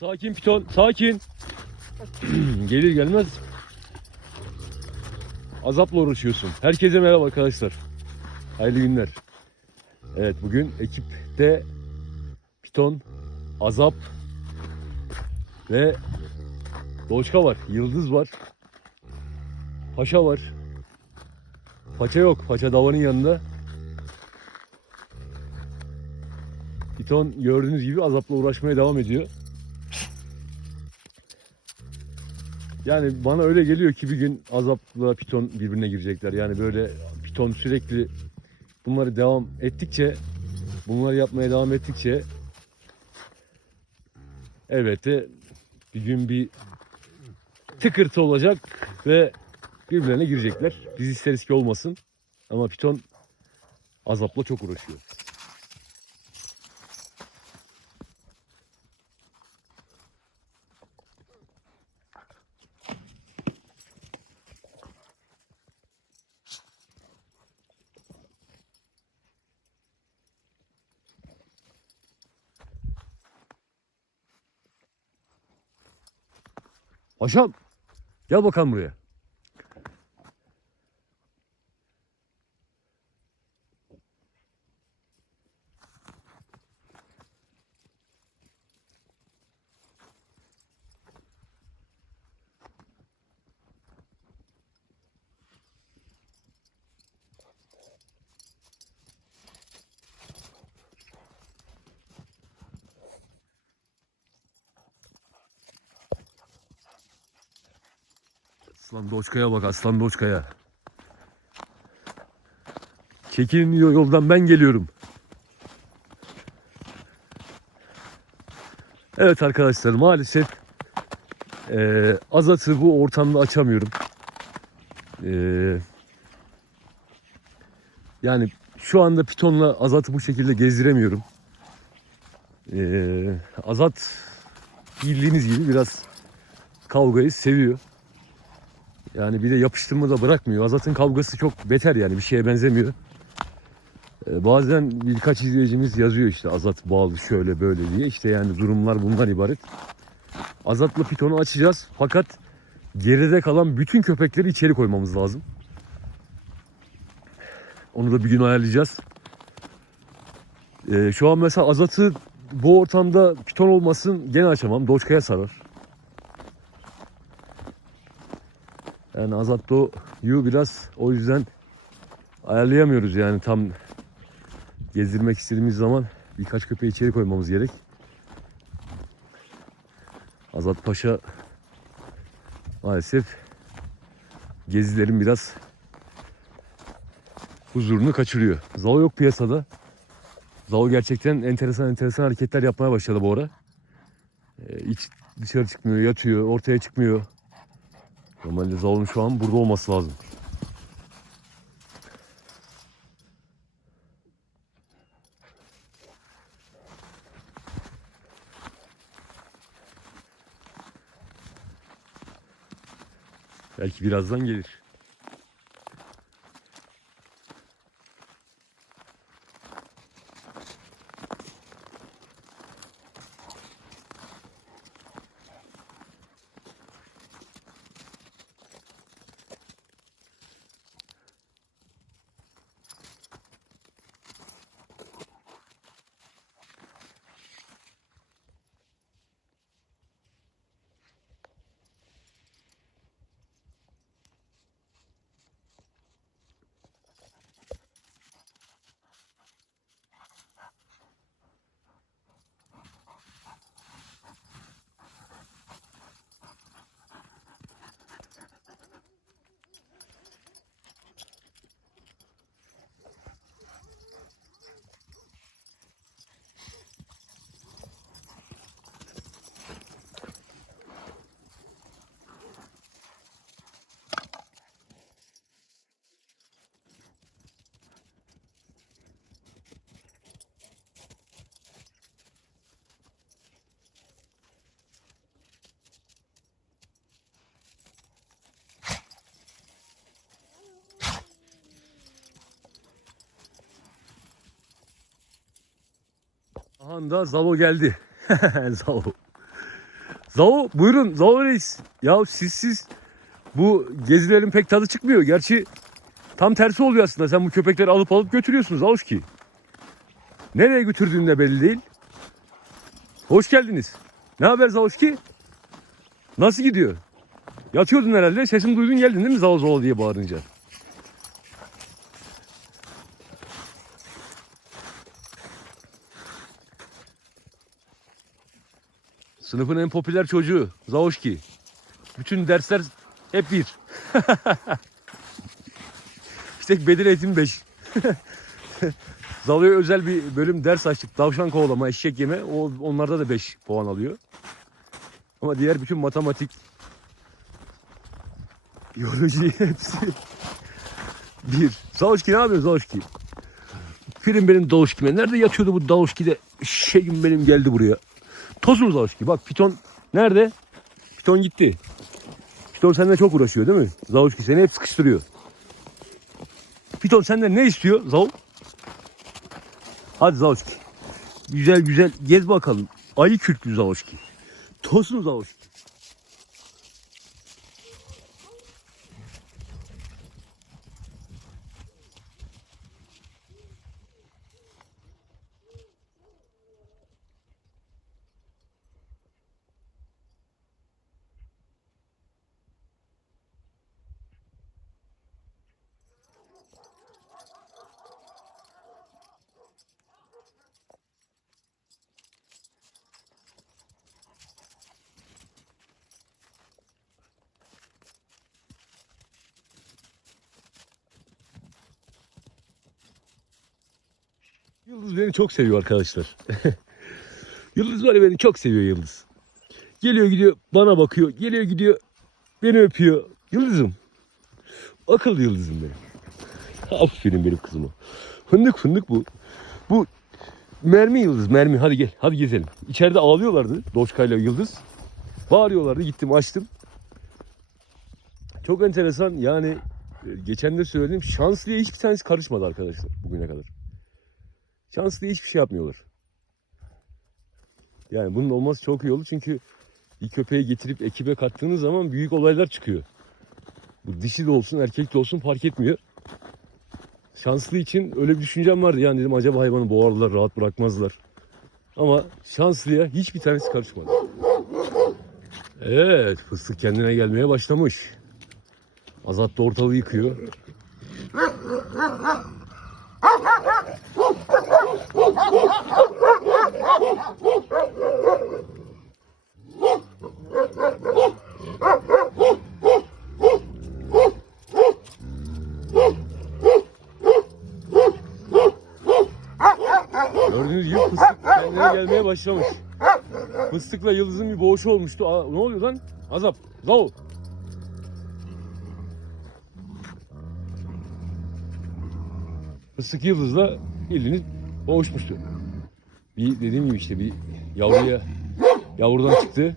Sakin piton, sakin. Gelir gelmez azapla uğraşıyorsun. Herkese merhaba arkadaşlar. Hayırlı günler. Evet bugün ekipte piton, azap ve Doğuşka var, yıldız var, paşa var. Paça yok, paça davanın yanında. Piton gördüğünüz gibi azapla uğraşmaya devam ediyor. Yani bana öyle geliyor ki bir gün azapla piton birbirine girecekler. Yani böyle piton sürekli bunları devam ettikçe, bunları yapmaya devam ettikçe elbette bir gün bir tıkırtı olacak ve birbirlerine girecekler. Biz isteriz ki olmasın. Ama piton azapla çok uğraşıyor. Paşam gel bakalım buraya. Aslan Doçka'ya bak Aslan Doçka'ya. Diyor, yoldan ben geliyorum. Evet arkadaşlar maalesef eee Azat'ı bu ortamda açamıyorum. Eee, yani şu anda Piton'la Azat'ı bu şekilde gezdiremiyorum. Eee, Azat bildiğiniz gibi biraz kavgayı seviyor. Yani bir de yapıştırma da bırakmıyor. Azat'ın kavgası çok beter yani bir şeye benzemiyor. Ee, bazen birkaç izleyicimiz yazıyor işte Azat bağlı şöyle böyle diye. İşte yani durumlar bundan ibaret. Azat'la pitonu açacağız fakat geride kalan bütün köpekleri içeri koymamız lazım. Onu da bir gün ayarlayacağız. Ee, şu an mesela Azat'ı bu ortamda piton olmasın gene açamam. Doçkaya sarar. Yani Azat Doğu'yu biraz o yüzden ayarlayamıyoruz yani tam gezdirmek istediğimiz zaman birkaç köpeği içeri koymamız gerek. Azat Paşa maalesef gezilerin biraz huzurunu kaçırıyor. Zao yok piyasada. Zao gerçekten enteresan enteresan hareketler yapmaya başladı bu ara. Ee, hiç dışarı çıkmıyor, yatıyor, ortaya çıkmıyor. Normalde Zao'nun şu an burada olması lazım. Belki birazdan gelir. Aha da Zalo geldi. Zalo. Zao buyurun Zao Reis. Ya siz siz bu gezilerin pek tadı çıkmıyor. Gerçi tam tersi oluyor aslında. Sen bu köpekleri alıp alıp götürüyorsun Zaoşki. Nereye götürdüğün de belli değil. Hoş geldiniz. Ne haber Zaoşki? Nasıl gidiyor? Yatıyordun herhalde. Sesimi duydun geldin değil mi Zao diye bağırınca? Sınıfın en popüler çocuğu Zaoşki. Bütün dersler hep bir. işte Bedir Eğitim 5. Zalo'ya özel bir bölüm ders açtık. Tavşan kovalama, eşek yeme. O, onlarda da 5 puan alıyor. Ama diğer bütün matematik, biyoloji hepsi bir. Zaoşki ne yapıyorsun Zaoşki? Film benim Daoşki'me. Nerede yatıyordu bu Daoşki'de? Şeyim benim geldi buraya. Tosun Zaoşki. Bak Piton nerede? Piton gitti. Piton seninle çok uğraşıyor değil mi? Zaoşki seni hep sıkıştırıyor. Piton senden ne istiyor Zav? Hadi Zaoşki. Güzel güzel gez bakalım. Ayı kürklü Zaoşki. Tosun Zaoşki. Yıldız beni çok seviyor arkadaşlar. Yıldız var ya beni çok seviyor Yıldız. Geliyor gidiyor bana bakıyor. Geliyor gidiyor beni öpüyor. Yıldızım. Akıllı yıldızım benim. Aferin benim kızıma. Fındık fındık bu. Bu mermi yıldız mermi. Hadi gel hadi gezelim. İçeride ağlıyorlardı Doşka ile Yıldız. Bağırıyorlardı gittim açtım. Çok enteresan yani e, geçen de söyledim şanslıya hiçbir tanesi karışmadı arkadaşlar bugüne kadar. Şanslı hiçbir şey yapmıyorlar. Yani bunun olması çok iyi oldu çünkü bir köpeği getirip ekibe kattığınız zaman büyük olaylar çıkıyor. Bu dişi de olsun erkek de olsun fark etmiyor. Şanslı için öyle bir düşüncem vardı. Yani dedim acaba hayvanı boğarlar rahat bırakmazlar. Ama şanslıya hiçbir tanesi karışmadı. Evet fıstık kendine gelmeye başlamış. Azat da ortalığı yıkıyor. Gördüğünüz gibi fıstık kendine gelmeye başlamış. Fıstıkla Yıldız'ın bir boğuşu olmuştu. Aa, ne oluyor lan? Azap. Zao. Fıstık Yıldız'la bildiğiniz boğuşmuştu. Bir dediğim gibi işte bir yavruya yavrudan çıktı.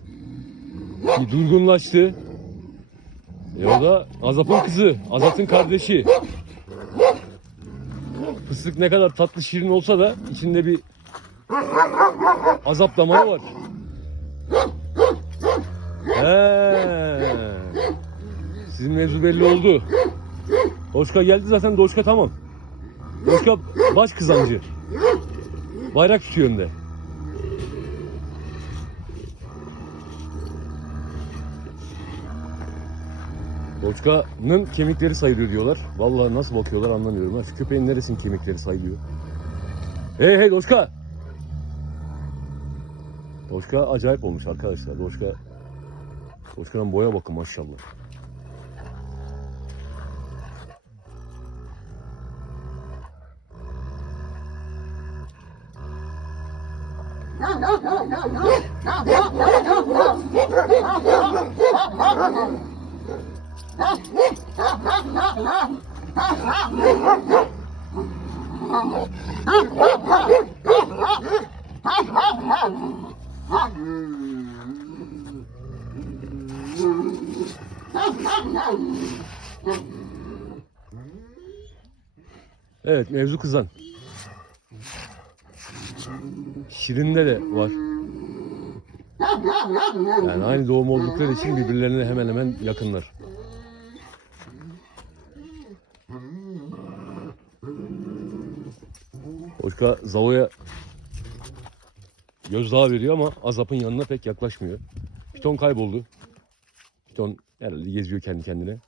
Bir durgunlaştı. E o da Azap'ın kızı. Azat'ın kardeşi. Fıstık ne kadar tatlı şirin olsa da içinde bir azap damarı var. He. Sizin mevzu belli oldu. Doşka geldi zaten Doşka tamam. Doşka baş kızancı. Bayrak tutuyor önde. Doçka'nın kemikleri sayılıyor diyorlar. Vallahi nasıl bakıyorlar anlamıyorum. Şu köpeğin neresinin kemikleri sayılıyor? Hey hey Doçka! Doçka acayip olmuş arkadaşlar. Doçka Doçka'nın boya bakın maşallah. Evet mevzu kızan. Şirin'de de var. Yani aynı doğum oldukları için birbirlerine hemen hemen yakınlar. Oşka Zavo'ya gözdağı veriyor ama Azap'ın yanına pek yaklaşmıyor. Piton kayboldu. Piton herhalde geziyor kendi kendine.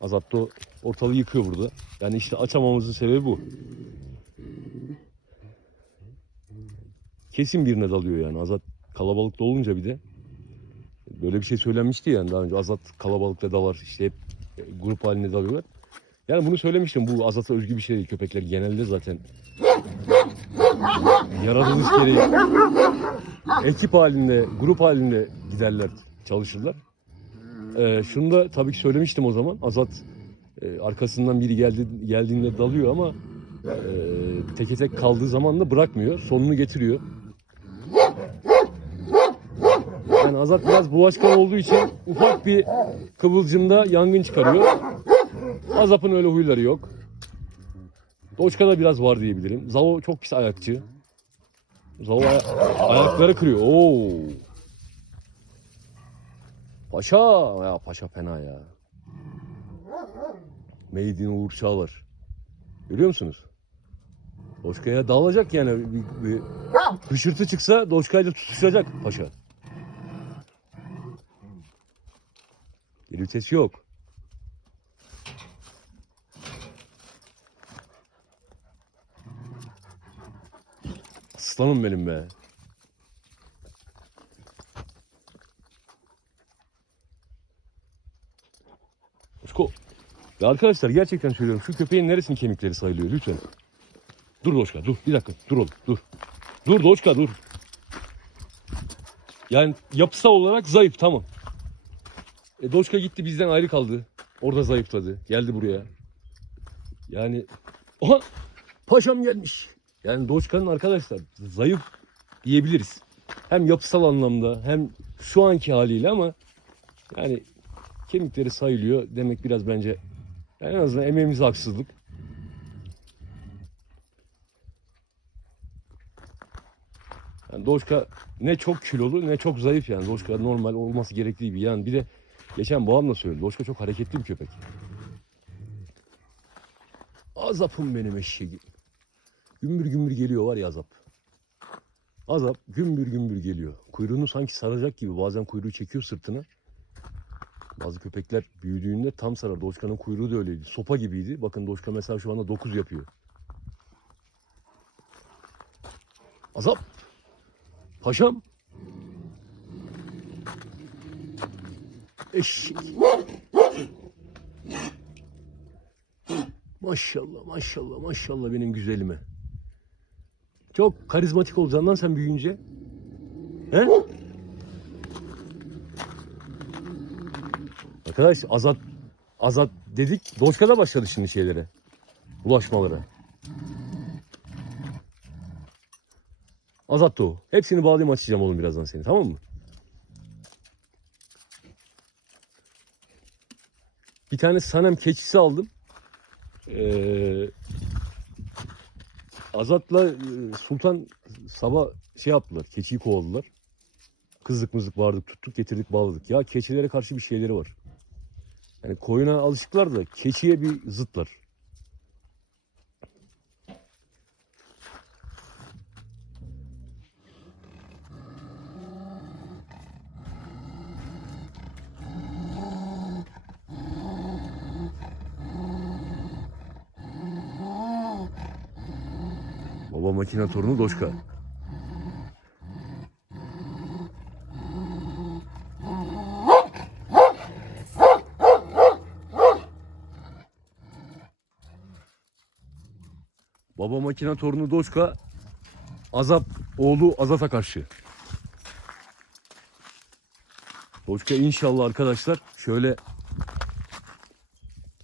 Azap da ortalığı yıkıyor burada. Yani işte açamamızın sebebi bu. Kesin birine dalıyor yani. Azat kalabalıkta olunca bir de böyle bir şey söylenmişti yani daha önce. Azat kalabalıkta dalar işte hep e, grup halinde dalıyorlar. Yani bunu söylemiştim. Bu Azat'a özgü bir şey değil. Köpekler genelde zaten yaratılış gereği ekip halinde, grup halinde giderler, çalışırlar. Ee, şunu da tabii ki söylemiştim o zaman. Azat e, arkasından biri geldi geldiğinde dalıyor ama e, teke tek kaldığı zaman da bırakmıyor. Sonunu getiriyor. Yani Azat biraz bulaşkan olduğu için ufak bir kıvılcımda yangın çıkarıyor. Azap'ın öyle huyları yok. Doçka'da biraz var diyebilirim. Zavo çok pis ayakçı. Zavo aya- ayakları kırıyor. Oo. Paşa ya paşa fena ya. Made in Uğur Çağlar. Görüyor musunuz? Doçka'ya dağılacak yani. Bir, bir hışırtı çıksa Doçka'yla tutuşacak paşa. Geri vites yok. Aslanım benim be. Usko. Ya arkadaşlar gerçekten söylüyorum şu köpeğin neresinin kemikleri sayılıyor lütfen. Dur Doşka dur bir dakika dur oğlum dur. Dur Doşka dur. Yani yapısal olarak zayıf tamam. E, Doşka gitti bizden ayrı kaldı. Orada zayıfladı. Geldi buraya. Yani Oha! Paşam gelmiş. Yani Doçka'nın arkadaşlar zayıf diyebiliriz. Hem yapısal anlamda hem şu anki haliyle ama yani kemikleri sayılıyor demek biraz bence yani en azından emeğimize haksızlık. Yani Doçka ne çok kilolu ne çok zayıf yani. Doçka normal olması gerektiği bir yani. Bir de geçen babam da söyledi. Doçka çok hareketli bir köpek. Azapım benim eşeğim. Gümbür gümbür geliyor var ya azap. Azap gümbür gümbür geliyor. Kuyruğunu sanki saracak gibi bazen kuyruğu çekiyor sırtına. Bazı köpekler büyüdüğünde tam sarar. Doçka'nın kuyruğu da öyleydi. Sopa gibiydi. Bakın Doçka mesela şu anda 9 yapıyor. Azap. Paşam. Eşek. Maşallah maşallah maşallah benim güzelime. Çok karizmatik olacaksın sen büyüyünce. He? Arkadaş Azat Azat dedik Doçka'da başladı şimdi şeylere. Ulaşmalara. Azat da. Hepsini bağlayayım açacağım oğlum birazdan seni tamam mı? Bir tane sanem keçisi aldım. Ee, Azat'la e, Sultan sabah şey yaptılar. Keçiyi kovaladılar. Kızlık mızlık vardık tuttuk getirdik bağladık. Ya keçilere karşı bir şeyleri var. Yani koyuna alışıklar da keçiye bir zıtlar. Baba makine torunu Doşka. Baba makine torunu Doşka. Azap oğlu Azat'a karşı. Doşka inşallah arkadaşlar şöyle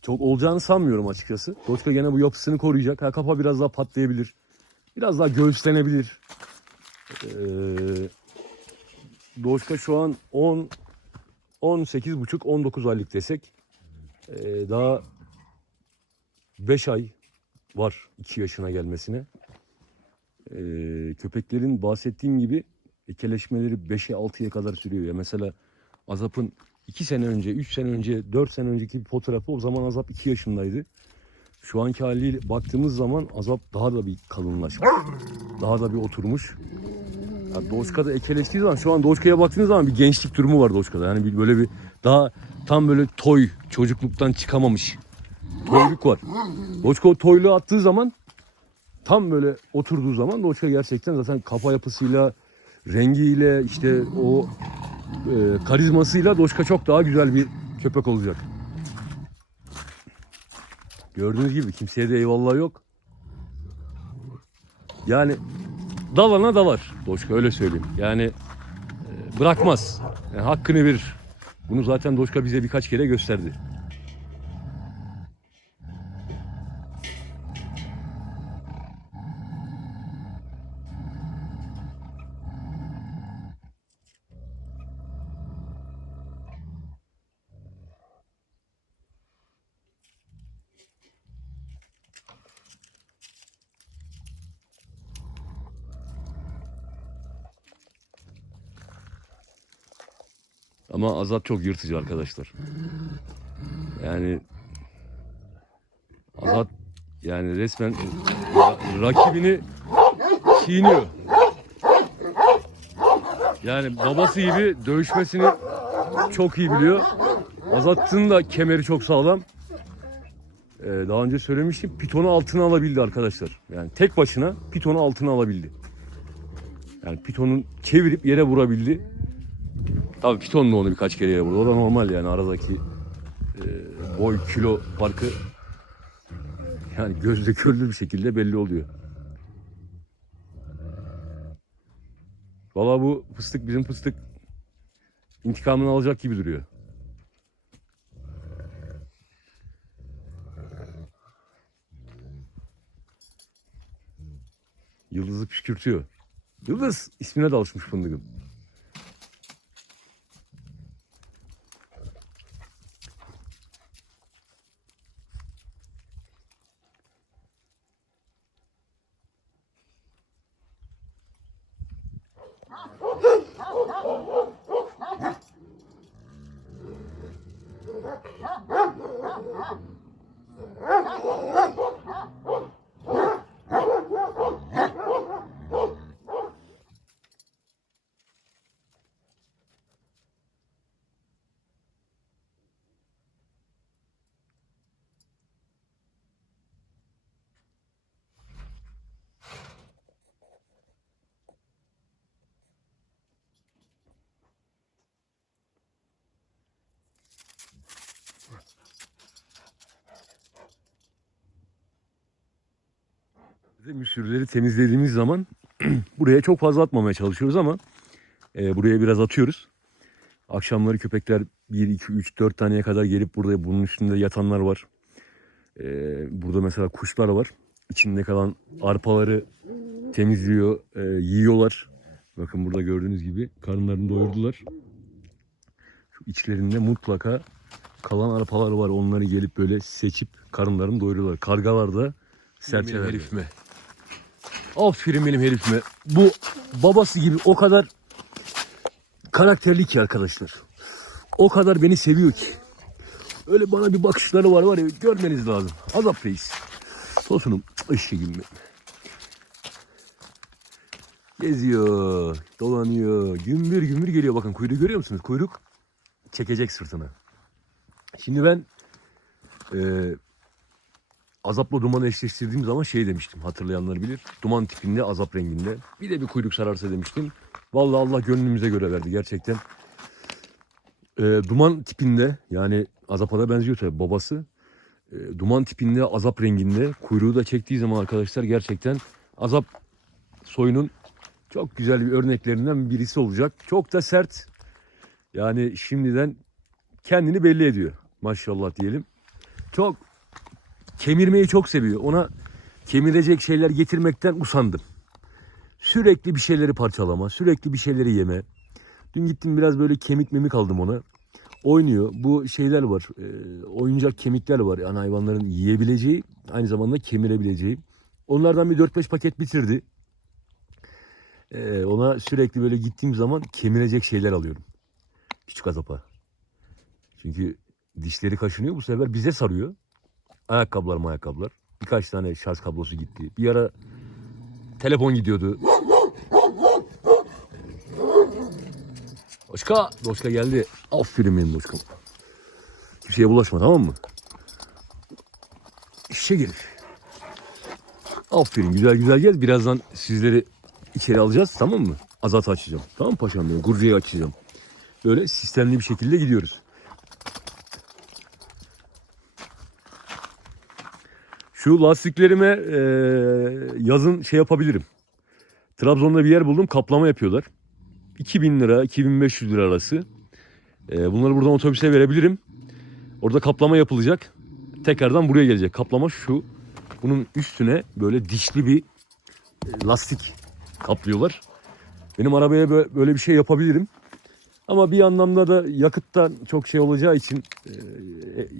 çok olacağını sanmıyorum açıkçası. Doçka gene bu yapısını koruyacak. Ha, kafa biraz daha patlayabilir. Biraz daha göğüslenebilir. Ee, Doçka şu an 10 18 buçuk 19 aylık desek ee, daha 5 ay var 2 yaşına gelmesine. Ee, köpeklerin bahsettiğim gibi ekeleşmeleri 5'e 6'ya kadar sürüyor. Ya mesela Azap'ın 2 sene önce, 3 sene önce, 4 sene önceki bir fotoğrafı o zaman Azap 2 yaşındaydı. Şu anki haliyle baktığımız zaman Azap daha da bir kalınlaşmış. Daha da bir oturmuş. Yani Doğuşka'da ekeleştiği zaman şu an Doğuşka'ya baktığınız zaman bir gençlik durumu var Doğuşka'da. Yani bir böyle bir daha tam böyle toy çocukluktan çıkamamış. Toyluk var. Doğuşka o toyluğu attığı zaman tam böyle oturduğu zaman Doğuşka gerçekten zaten kafa yapısıyla rengiyle işte o e, karizmasıyla Doğuşka çok daha güzel bir köpek olacak. Gördüğünüz gibi kimseye de eyvallah yok. Yani dalana dalar Doşka öyle söyleyeyim. Yani e, bırakmaz. Yani hakkını verir. Bunu zaten Doşka bize birkaç kere gösterdi. Ama Azat çok yırtıcı arkadaşlar. Yani Azat yani resmen ra- rakibini çiğniyor. Yani babası gibi dövüşmesini çok iyi biliyor. Azat'ın da kemeri çok sağlam. Ee, daha önce söylemiştim. Pitonu altına alabildi arkadaşlar. Yani tek başına pitonu altına alabildi. Yani pitonun çevirip yere vurabildi. Tabii Piton da onu birkaç kere yere vurdu. O da normal yani aradaki e, boy kilo farkı yani gözle körlü bir şekilde belli oluyor. Valla bu fıstık bizim fıstık intikamını alacak gibi duruyor. Yıldızı püskürtüyor. Yıldız ismine de alışmış fındığın. Müşürleri temizlediğimiz zaman buraya çok fazla atmamaya çalışıyoruz ama e, buraya biraz atıyoruz. Akşamları köpekler 1, 2, 3, 4 taneye kadar gelip burada bunun üstünde yatanlar var. E, burada mesela kuşlar var. İçinde kalan arpaları temizliyor, e, yiyorlar. Bakın burada gördüğünüz gibi karınlarını doyurdular. Şu içlerinde mutlaka kalan arpalar var. Onları gelip böyle seçip karınlarını doyuruyorlar. Kargalar da serçeler. herifime. Aferin benim herifime. Bu babası gibi o kadar karakterli ki arkadaşlar. O kadar beni seviyor ki. Öyle bana bir bakışları var var ya görmeniz lazım. Azap reis. Tosunum eşeğim benim. Geziyor, dolanıyor, gümbür gümbür geliyor. Bakın kuyruğu görüyor musunuz? Kuyruk çekecek sırtına. Şimdi ben eee azapla dumanı eşleştirdiğim zaman şey demiştim hatırlayanlar bilir. Duman tipinde azap renginde. Bir de bir kuyruk sararsa demiştim. Vallahi Allah gönlümüze göre verdi gerçekten. Ee, duman tipinde yani azapa da benziyor tabii babası. Ee, duman tipinde azap renginde kuyruğu da çektiği zaman arkadaşlar gerçekten azap soyunun çok güzel bir örneklerinden birisi olacak. Çok da sert. Yani şimdiden kendini belli ediyor. Maşallah diyelim. Çok kemirmeyi çok seviyor. Ona kemirecek şeyler getirmekten usandım. Sürekli bir şeyleri parçalama, sürekli bir şeyleri yeme. Dün gittim biraz böyle kemik memik aldım ona. Oynuyor. Bu şeyler var. e, oyuncak kemikler var. Yani hayvanların yiyebileceği, aynı zamanda kemirebileceği. Onlardan bir 4-5 paket bitirdi. Ee, ona sürekli böyle gittiğim zaman kemirecek şeyler alıyorum. Küçük azapa. Çünkü dişleri kaşınıyor bu sefer bize sarıyor. Ayakkabılar ayakkabılar. Birkaç tane şarj kablosu gitti. Bir ara telefon gidiyordu. Doşka, Doşka geldi. Aferin benim Doşkam. Kimseye bulaşma tamam mı? İşe gelir. Aferin güzel güzel gel. Birazdan sizleri içeri alacağız tamam mı? Azat açacağım. Tamam mı paşam benim? Gurcu'yu açacağım. Böyle sistemli bir şekilde gidiyoruz. Şu lastiklerime e, yazın şey yapabilirim. Trabzon'da bir yer buldum kaplama yapıyorlar. 2000 lira 2500 lira arası. E, bunları buradan otobüse verebilirim. Orada kaplama yapılacak. Tekrardan buraya gelecek. Kaplama şu. Bunun üstüne böyle dişli bir e, lastik kaplıyorlar. Benim arabaya bö- böyle bir şey yapabilirim. Ama bir anlamda da yakıttan çok şey olacağı için e,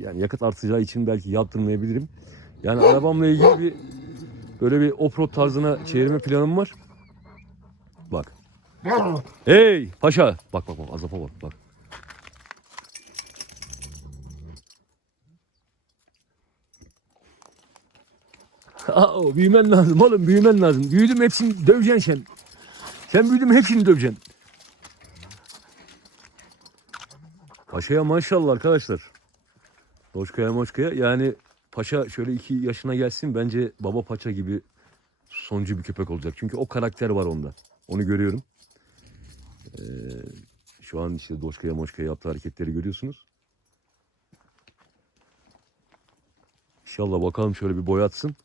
yani yakıt artacağı için belki yaptırmayabilirim. Yani arabamla ilgili bir böyle bir offroad tarzına çevirme planım var. Bak. Hey paşa. Bak bak bak azapa bak bak. Aa, büyümen lazım oğlum büyümen lazım. Büyüdüm hepsini döveceksin sen. Sen büyüdüm hepsini döveceksin. Paşa'ya maşallah arkadaşlar. Doşkaya moşkaya yani paşa şöyle iki yaşına gelsin bence baba paça gibi soncu bir köpek olacak. Çünkü o karakter var onda. Onu görüyorum. Ee, şu an işte Doşkaya moşkaya yaptığı hareketleri görüyorsunuz. İnşallah bakalım şöyle bir boyatsın.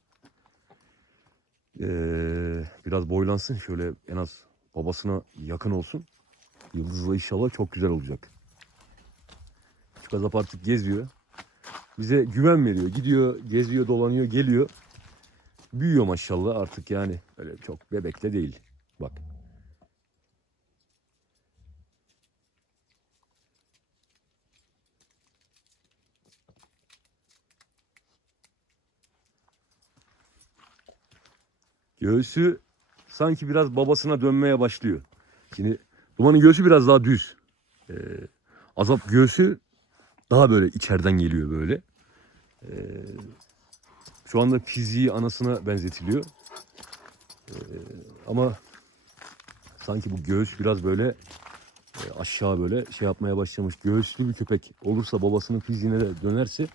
Ee, biraz boylansın şöyle en az babasına yakın olsun. Yıldız'la inşallah çok güzel olacak. Küçük azap artık geziyor. Bize güven veriyor. Gidiyor, geziyor, dolanıyor, geliyor. Büyüyor maşallah artık yani. Öyle çok bebekle değil. Bak. Göğsü sanki biraz babasına dönmeye başlıyor. Şimdi Duman'ın göğsü biraz daha düz. Ee, azap göğsü daha böyle içeriden geliyor böyle. Ee, şu anda fiziği anasına benzetiliyor. Ee, ama sanki bu göğüs biraz böyle e, aşağı böyle şey yapmaya başlamış. Göğüslü bir köpek olursa babasının fiziğine de dönerse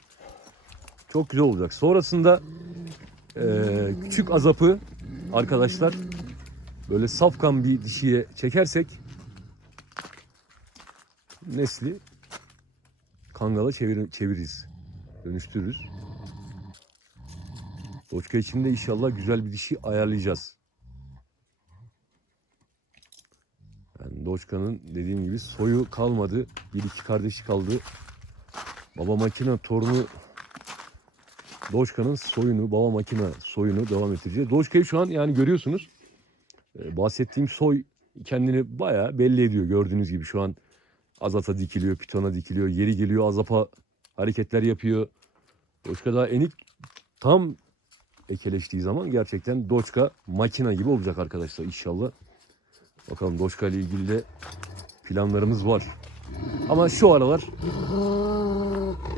çok güzel olacak. Sonrasında e, küçük azapı arkadaşlar böyle safkan bir dişiye çekersek nesli kangala çevir, çeviririz. Dönüştürürüz. Doçka için de inşallah güzel bir dişi ayarlayacağız. Yani Doçka'nın dediğim gibi soyu kalmadı. Bir iki kardeşi kaldı. Baba makine torunu Doçka'nın soyunu, baba makine soyunu devam ettireceğiz. Doçka'yı şu an yani görüyorsunuz. Ee, bahsettiğim soy kendini bayağı belli ediyor gördüğünüz gibi şu an Azata dikiliyor, pitona dikiliyor, yeri geliyor azapa hareketler yapıyor. Doçka daha enik tam ekeleştiği zaman gerçekten Doçka makina gibi olacak arkadaşlar inşallah. Bakalım Doçka ile ilgili de planlarımız var. Ama şu aralar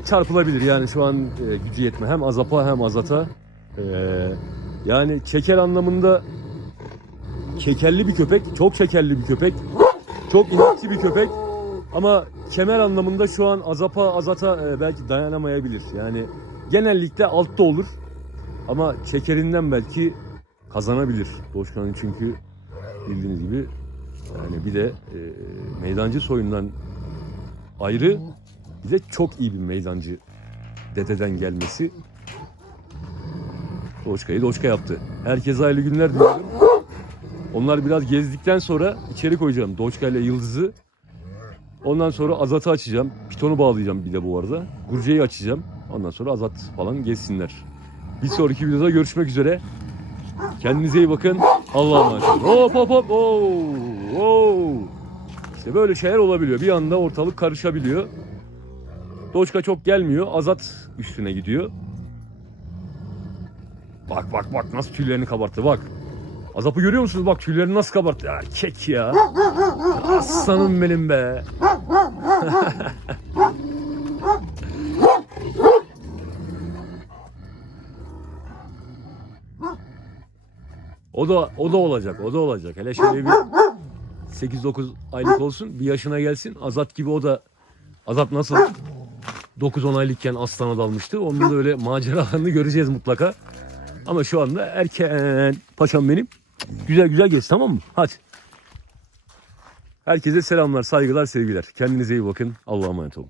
çarpılabilir yani şu an e, gücü yetme hem azapa hem azata. E, yani çeker anlamında şekerli bir köpek, çok şekerli bir köpek, çok inatçı bir köpek. Ama kemer anlamında şu an azapa azata e, belki dayanamayabilir. Yani genellikle altta olur. Ama çekerinden belki kazanabilir. Doğuşkan'ın çünkü bildiğiniz gibi yani bir de e, meydancı soyundan ayrı bir de çok iyi bir meydancı dededen gelmesi Doğuşka'yı Doğuşka yaptı. Herkese hayırlı günler diliyorum. Onlar biraz gezdikten sonra içeri koyacağım Doğuşka ile Yıldız'ı. Ondan sonra Azat'ı açacağım. Pitonu bağlayacağım bir de bu arada. Gurce'yi açacağım. Ondan sonra Azat falan gezsinler. Bir sonraki videoda görüşmek üzere. Kendinize iyi bakın. Allah'a emanet olun. Hop hop hop. Oo, oo. İşte böyle şeyler olabiliyor. Bir anda ortalık karışabiliyor. Doçka çok gelmiyor. Azat üstüne gidiyor. Bak bak bak nasıl tüylerini kabarttı bak. Azap'ı görüyor musunuz? Bak tüylerini nasıl kabarttı. Ya kek ya. Aslanım benim be. O da o da olacak. O da olacak. Hele şöyle bir 8-9 aylık olsun. Bir yaşına gelsin. Azat gibi o da Azat nasıl 9-10 aylıkken aslana dalmıştı. Onun da öyle maceralarını göreceğiz mutlaka. Ama şu anda erken paşam benim. Güzel güzel geç tamam mı? Hadi. Herkese selamlar, saygılar, sevgiler. Kendinize iyi bakın. Allah'a emanet olun.